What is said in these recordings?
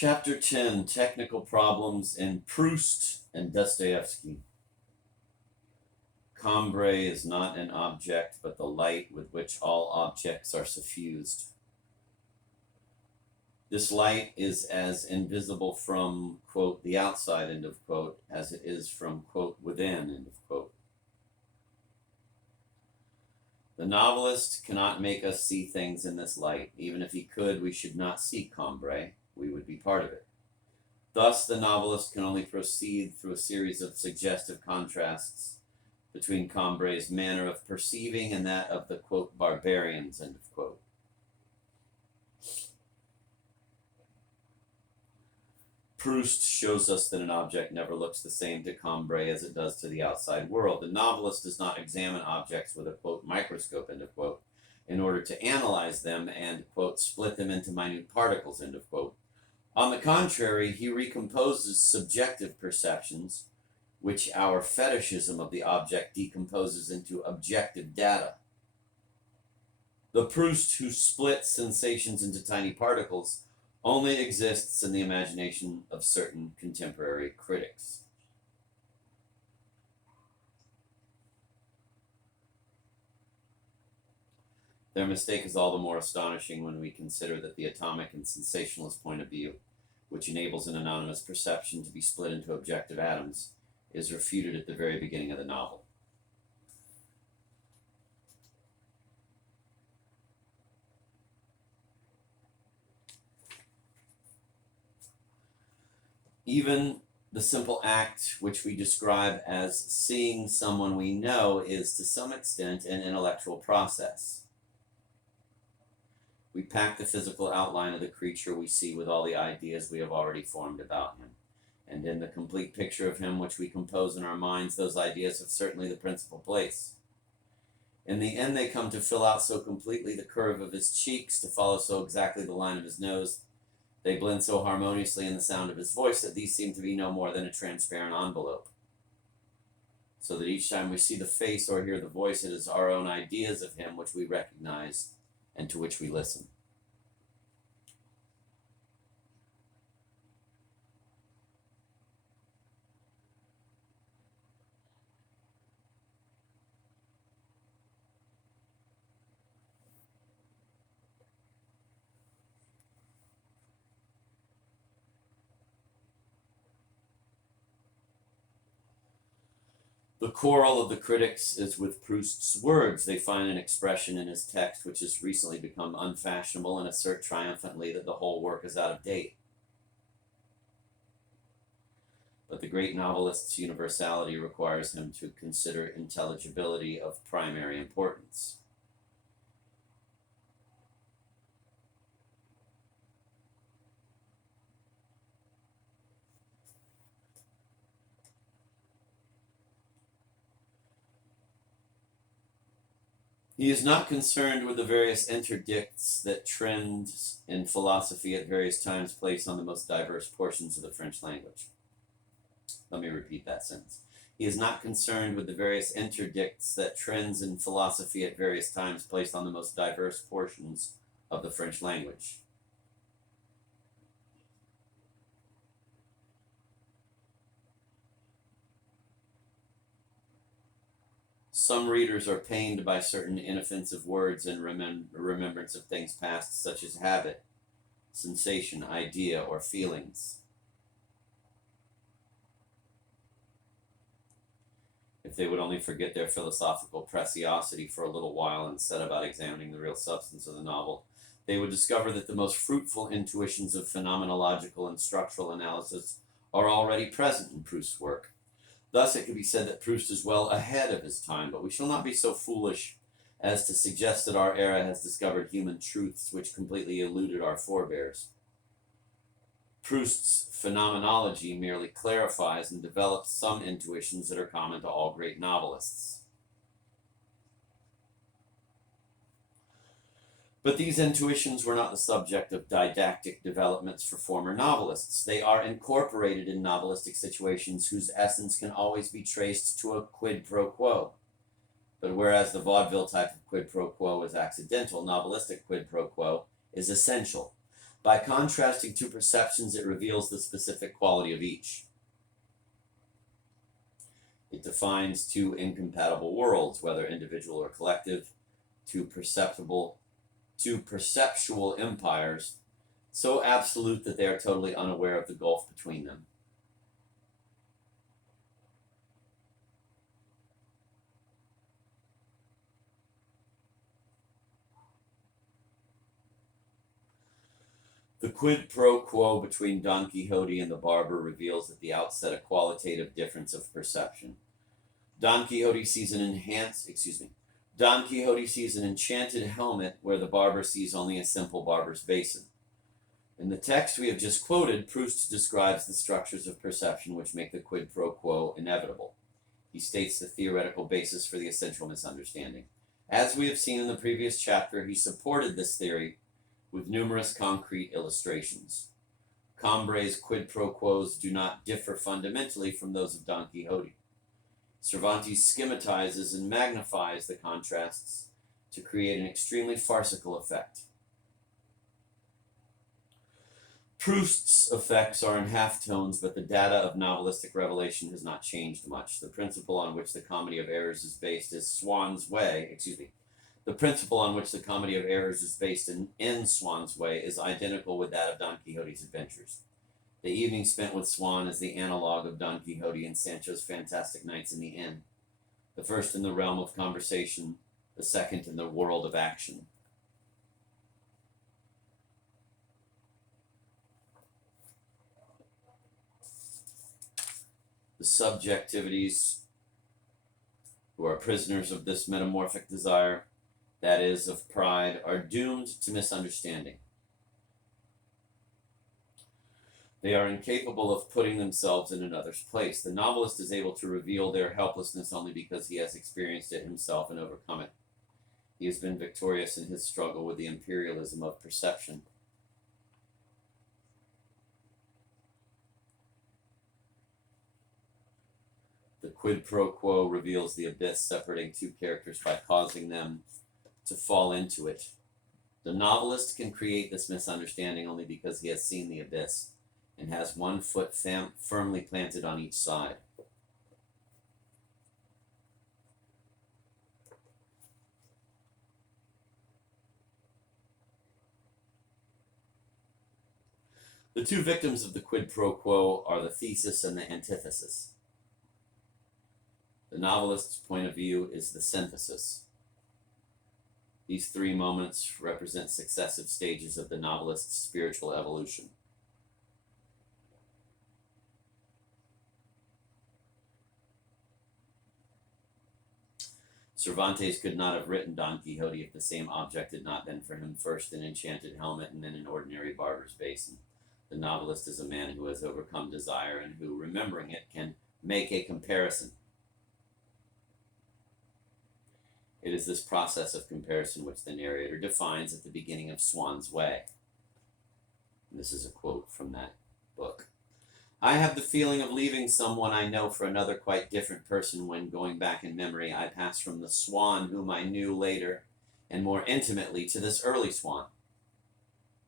Chapter 10, Technical Problems in Proust and Dostoevsky. Cambrai is not an object, but the light with which all objects are suffused. This light is as invisible from, quote, the outside, end of quote, as it is from, quote, within, end of quote. The novelist cannot make us see things in this light. Even if he could, we should not see Cambrai. We would be part of it. Thus, the novelist can only proceed through a series of suggestive contrasts between Cambrai's manner of perceiving and that of the, quote, barbarians, end of quote. Proust shows us that an object never looks the same to Cambrai as it does to the outside world. The novelist does not examine objects with a, quote, microscope, end of quote, in order to analyze them and, quote, split them into minute particles, end of quote. On the contrary, he recomposes subjective perceptions, which our fetishism of the object decomposes into objective data. The Proust who splits sensations into tiny particles only exists in the imagination of certain contemporary critics. Their mistake is all the more astonishing when we consider that the atomic and sensationalist point of view, which enables an anonymous perception to be split into objective atoms, is refuted at the very beginning of the novel. Even the simple act which we describe as seeing someone we know is to some extent an intellectual process. We pack the physical outline of the creature we see with all the ideas we have already formed about him. And in the complete picture of him which we compose in our minds, those ideas have certainly the principal place. In the end, they come to fill out so completely the curve of his cheeks, to follow so exactly the line of his nose, they blend so harmoniously in the sound of his voice, that these seem to be no more than a transparent envelope. So that each time we see the face or hear the voice, it is our own ideas of him which we recognize and to which we listen. The quarrel of the critics is with Proust's words. They find an expression in his text which has recently become unfashionable and assert triumphantly that the whole work is out of date. But the great novelist's universality requires him to consider intelligibility of primary importance. He is not concerned with the various interdicts that trends in philosophy at various times place on the most diverse portions of the French language. Let me repeat that sentence. He is not concerned with the various interdicts that trends in philosophy at various times place on the most diverse portions of the French language. Some readers are pained by certain inoffensive words in remembrance of things past, such as habit, sensation, idea, or feelings. If they would only forget their philosophical preciosity for a little while and set about examining the real substance of the novel, they would discover that the most fruitful intuitions of phenomenological and structural analysis are already present in Proust's work. Thus, it could be said that Proust is well ahead of his time, but we shall not be so foolish as to suggest that our era has discovered human truths which completely eluded our forebears. Proust's phenomenology merely clarifies and develops some intuitions that are common to all great novelists. But these intuitions were not the subject of didactic developments for former novelists. They are incorporated in novelistic situations whose essence can always be traced to a quid pro quo. But whereas the vaudeville type of quid pro quo is accidental, novelistic quid pro quo is essential. By contrasting two perceptions, it reveals the specific quality of each. It defines two incompatible worlds, whether individual or collective, two perceptual empires, so absolute that they are totally unaware of the gulf between them. The quid pro quo between Don Quixote and the barber reveals at the outset a qualitative difference of perception. Don Quixote sees an enchanted helmet where the barber sees only a simple barber's basin. In the text we have just quoted, Proust describes the structures of perception which make the quid pro quo inevitable. He states the theoretical basis for the essential misunderstanding. As we have seen in the previous chapter, he supported this theory with numerous concrete illustrations. Combray's quid pro quos do not differ fundamentally from those of Don Quixote. Cervantes schematizes and magnifies the contrasts to create an extremely farcical effect. Proust's effects are in half-tones, but the data of novelistic revelation has not changed much. The principle on which the Comedy of Errors is based in Swann's Way is identical with that of Don Quixote's adventures. The evening spent with Swann is the analogue of Don Quixote and Sancho's fantastic nights in the inn, the first in the realm of conversation, the second in the world of action. The subjectivities who are prisoners of this metamorphic desire, that is, of pride, are doomed to misunderstanding. They are incapable of putting themselves in another's place. The novelist is able to reveal their helplessness only because he has experienced it himself and overcome it. He has been victorious in his struggle with the imperialism of perception. The quid pro quo reveals the abyss separating two characters by causing them to fall into it. The novelist can create this misunderstanding only because he has seen the abyss and has one foot firmly planted on each side. The two victims of the quid pro quo are the thesis and the antithesis. The novelist's point of view is the synthesis. These three moments represent successive stages of the novelist's spiritual evolution. Cervantes could not have written Don Quixote if the same object had not been for him first an enchanted helmet and then an ordinary barber's basin. The novelist is a man who has overcome desire and who, remembering it, can make a comparison. It is this process of comparison which the narrator defines at the beginning of Swann's Way. And this is a quote from that book. I have the feeling of leaving someone I know for another quite different person when, going back in memory, I pass from the Swann whom I knew later and more intimately to this early Swann.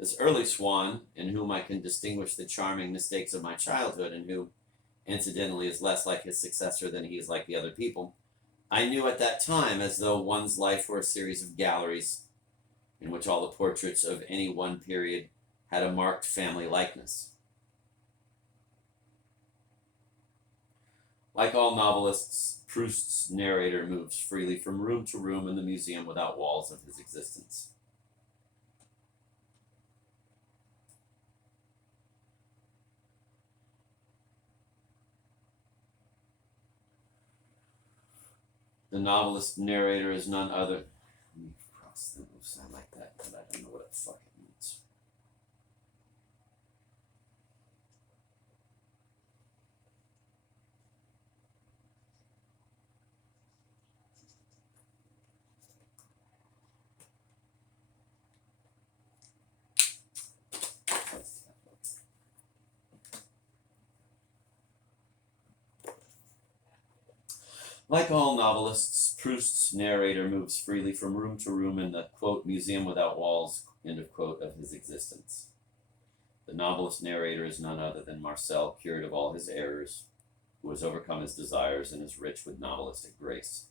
This early Swann, in whom I can distinguish the charming mistakes of my childhood and who, incidentally, is less like his successor than he is like the other people, I knew at that time as though one's life were a series of galleries in which all the portraits of any one period had a marked family likeness. Like all novelists, Proust's narrator moves freely from room to room in the museum without walls of his existence. The novelist narrator is none other. Let me cross the moves. I like that, but I don't know what the fuck it means. Like all novelists, Proust's narrator moves freely from room to room in the, quote, museum without walls, end of quote, of his existence. The novelist narrator is none other than Marcel, cured of all his errors, who has overcome his desires and is rich with novelistic grace.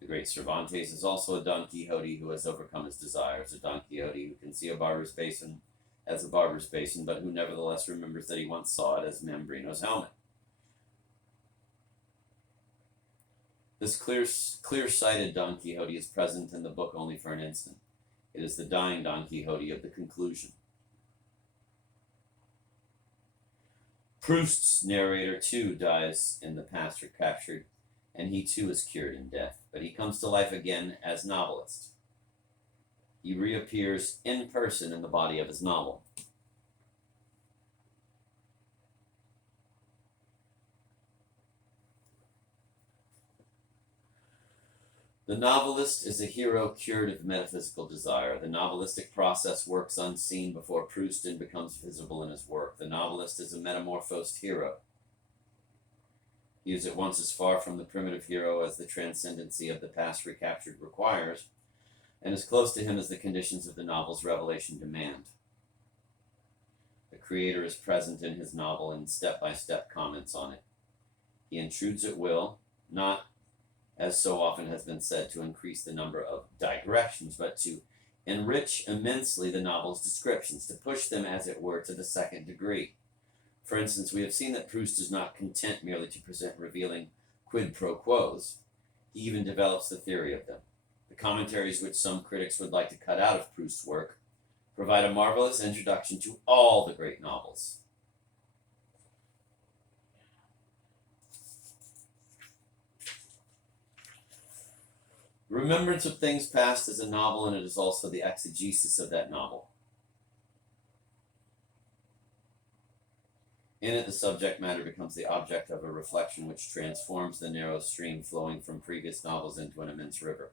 The great Cervantes is also a Don Quixote who has overcome his desires, a Don Quixote who can see a barber's basin as a barber's basin, but who nevertheless remembers that he once saw it as Mambrino's helmet. This clear-sighted Don Quixote is present in the book only for an instant. It is the dying Don Quixote of the conclusion. Proust's narrator, too, dies in the past recaptured, and he, too, is cured in death, but he comes to life again as novelist. He reappears in person in the body of his novel. The novelist is a hero cured of metaphysical desire. The novelistic process works unseen before Proust and becomes visible in his work. The novelist is a metamorphosed hero. He is at once as far from the primitive hero as the transcendency of the past recaptured requires, and as close to him as the conditions of the novel's revelation demand. The creator is present in his novel and step-by-step comments on it. He intrudes at will, not, as so often has been said, to increase the number of digressions, but to enrich immensely the novel's descriptions, to push them, as it were, to the second degree. For instance, we have seen that Proust is not content merely to present revealing quid pro quos. He even develops the theory of them. The commentaries which some critics would like to cut out of Proust's work provide a marvelous introduction to all the great novels. Remembrance of Things Past is a novel, and it is also the exegesis of that novel. In it, the subject matter becomes the object of a reflection which transforms the narrow stream flowing from previous novels into an immense river.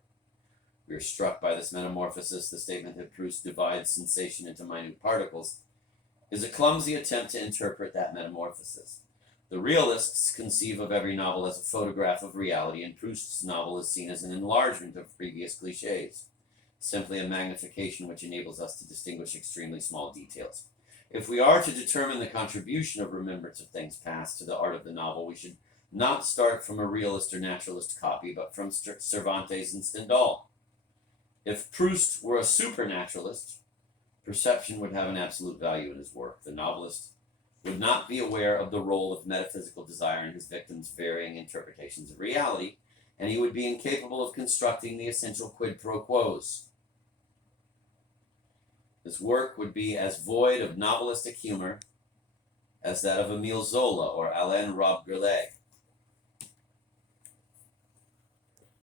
We are struck by this metamorphosis. The statement that Proust divides sensation into minute particles is a clumsy attempt to interpret that metamorphosis. The realists conceive of every novel as a photograph of reality, and Proust's novel is seen as an enlargement of previous cliches, simply a magnification which enables us to distinguish extremely small details. If we are to determine the contribution of Remembrance of Things Past to the art of the novel, we should not start from a realist or naturalist copy, but from Cervantes and Stendhal. If Proust were a supernaturalist, perception would have an absolute value in his work. The novelist would not be aware of the role of metaphysical desire in his victim's varying interpretations of reality, and he would be incapable of constructing the essential quid pro quos. His work would be as void of novelistic humor as that of Émile Zola or Alain Robbe-Gurlet.